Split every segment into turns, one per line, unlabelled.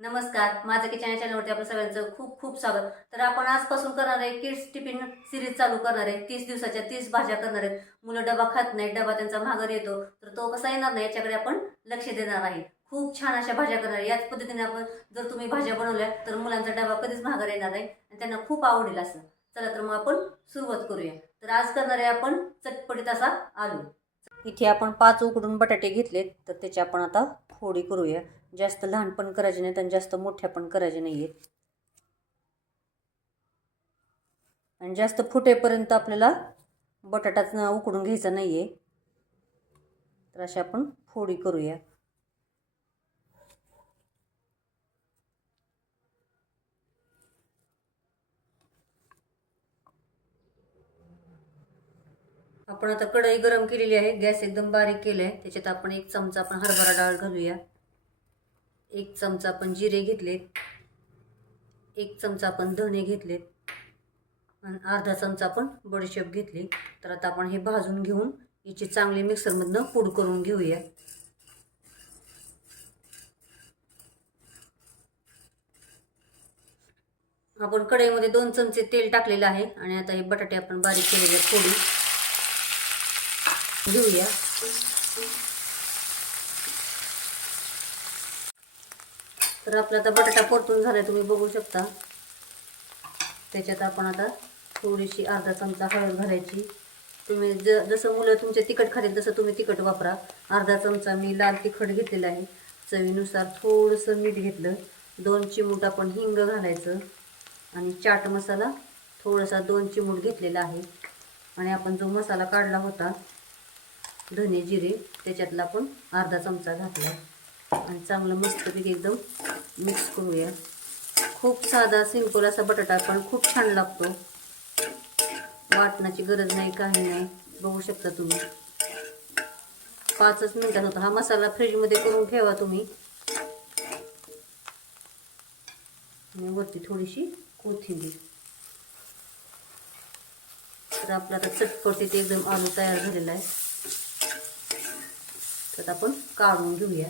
नमस्कार माझं किचन या चॅनलवरती आपलं सगळ्यांचं खूप खूप स्वागत. तर आपण आजपासून करणार आहे किड्स टिफिन सिरीज चालू करणार आहे. तीस दिवसाच्या तीस भाज्या करणार आहेत. मुलं डबा खात नाही डबा त्यांचा माघार येतो. तर तो कसा येणार नाही याच्याकडे आपण लक्ष देणार आहे. खूप छान अशा भाज्या करणार आहे. याच पद्धतीने आपण जर तुम्ही भाज्या बनवल्या तर मुलांचा डबा कधीच माघार येणार नाही आणि त्यांना खूप आवडेल असं. चला तर मग आपण सुरुवात करूया. तर आज करणार आहे आपण चटपटीत असा आलू. इथे आपण पाच उकडून बटाटे घेतलेत तर त्याची आपण आता फोडी करूया. जास्त लहान पण करायचे नाहीत आणि जास्त मोठ्या पण करायचे नाही आहेत आणि जास्त फुटेपर्यंत आपल्याला बटाटाच उकडून घ्यायचा नाही आहे तर अशा आपण फोडी करूया. आपण आता कढई गरम केलेली आहे. गॅस एकदम बारीक केला आहे त्याच्यात आपण एक चमचा आपण हरभरा डाळ घालूया. एक चमचा आपण जिरे घेतलेत. एक चमचा आपण धणे घेतलेत. आणि अर्धा चमचा आपण बडीशेप घेतली. तर आता आपण हे भाजून घेऊन याची चांगली मिक्सरमधनं पूड करून घेऊया. आपण कढईमध्ये दोन चमचे तेल टाकलेलं आहे. आणि आता हे बटाटे आपण बारीक केलेले फोडी घेऊया. तर आपला आता बटाटा परतून झाला तुम्ही बघू शकता. त्याच्यात आपण आता थोडीशी अर्धा चमचा हळद घालायची. तुम्ही ज जसं मुलं तुमचे तिखट खातील तसं तुम्ही तिखट वापरा. अर्धा चमचा मी लाल तिखट घेतलेला आहे. चवीनुसार थोडंसं मीठ घेतलं. दोन चिमूट आपण हिंग घालायचं. आणि चाट मसाला थोडासा दोन चिमूट घेतलेला आहे. आणि आपण जो मसाला काढला होता धने जिरे त्याच्यातला आपण अर्धा चमचा घातला. आणि चांगलं मस्तपैकी एकदम मिक्स करूया. खूप साधा सिंपल असा बटाटा पण खूप छान लागतो. वाटण्याची गरज नाही काही नाही. बघू शकता तुम्ही. पाचच मिनिटात होता. हा मसाला फ्रीजमध्ये करून ठेवा तुम्ही. आणि वरती थोडीशी कोथिंबीर. तर आपला आता चटपटीत एकदम आलू तयार झालेला आहे. तर आपण काढून घेऊया.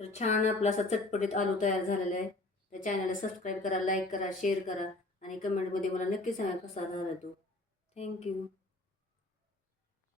तर छान आपला असा चटपटीत आलू तयार झालेला आहे. त्या चॅनलला सबस्क्राईब करा लाईक करा शेअर करा आणि कमेंटमध्ये मला नक्की सांगा कसा झाला तो. थँक्यू